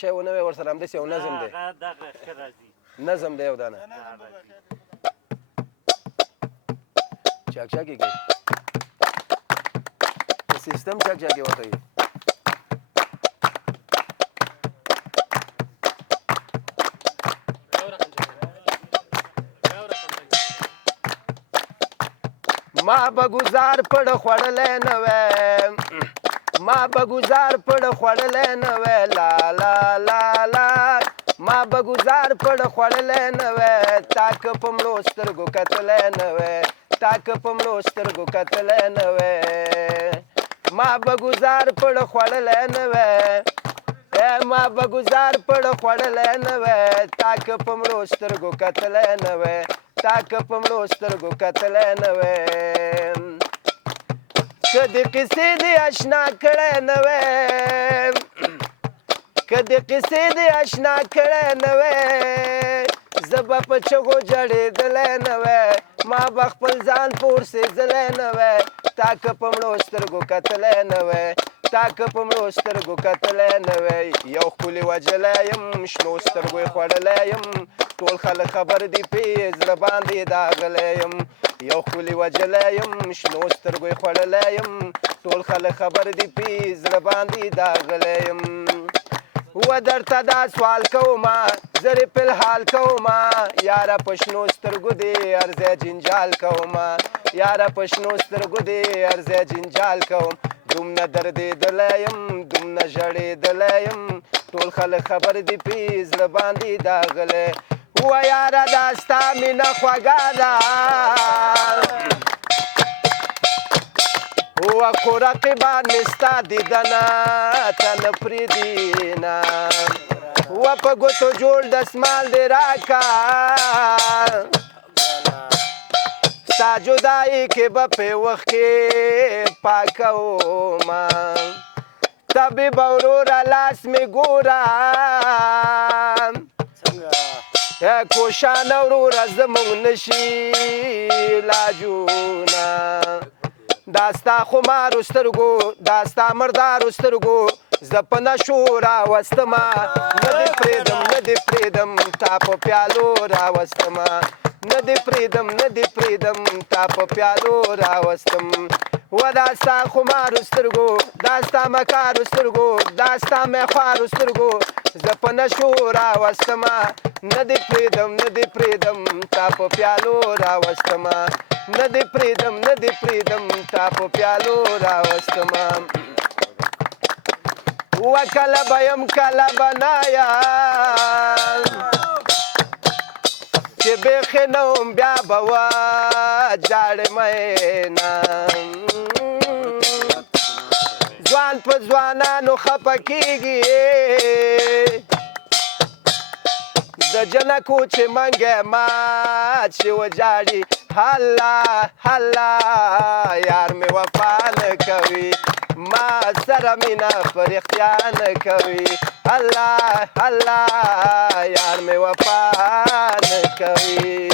شی ونه وی ورسره همداسې یو نظم دی دغه ښه راځي نظم دی یو دانه چاک چاک یې کوي سیستم چاک چاک یې ورته وي ما به ګزار پړ خوړلی نه وی ما به ګزار پړ خوړلی نه وی لا لا لا لا ما به ګزار پړ خوړلی نه وی تا که په مړو سترګو کتلی نه وی تا که په مړو سترګو کتلی نه وی ما به ګزار پړ خوړلی نه وی ما به ګزار پړ خوړلی نه وی تا که په مړو سترګو کتلی نه وی تا که په مړو سترګو کتلی نه وی که د قصې دې اشنا کړی نه وی که د قصې دې اشنا کړی نه وی زه به په چغو جړېدلی نه وی ما به خپل ځان پورسېدلی نه وی تا که په مړو سترګو کتلی نه وی تا که په مړو سترګو کتلی نه وی یو ښکلي وجلی یم شنو سترګو یې خوړلی یم ټول خلک خبر دي پې زړه باندې داغلی یم یو ښکلي وجلی یم شنو سترګو یې خوړلی یم ټول خلک خبر دي پې زړه باندې داغلی یم و درته دا سوال کومه زه دې فلحال کومه یاره په شنو سترګو دې هر ځای جنجال کومه یاره په شنو سترګو دې هر ځای جنجال کوم دومره دردېدلی یم دومره ژړېدلی یم ټول خلک خبر دي پې زړه باندې داغلی و یاره دا ستا مینه خوږه ده و خو رقیبان مې ستا دیدنه ته نه پرېږدي نه و په ګوتو جوړ دسمال دې راکړه ستا جدایي کې به پې وخت کې پاکومه طبیبه وروره لاس مې ګوره کوشانه وروره زموږ نشي علاجونه دا ستا خمارو سترګو دا ستا مردارو سترګو زه په نشو راوستمه نه دې پرېږدم نه دې پرېږدم تا په پیالو راوستمه نه دې پرېږدم نه دې پرېږدم تا په پیالو راوستم و دا ستا خمارو سترګو دا ستا مکارو سترګو دا ستا میخوارو سترګو زه په نشو راوستمه نه دې پرېږدم نه دې پرېږدم تا په پیالو راوستمه نه دې پرېږدم نه دې پرېږدم تا په پیالو راوستمه و کله به یم کله به نه یم چې بیخي نه وم بیا به وه جاړې میینه ځوان په ځوانانو خفه کېږي د جنکو چې منګی مات شي وجاړي هله هله یار مې وفا نه کوي ما سره مینه په رښتیا نه کوي الله الله یار مې وفا نه کوي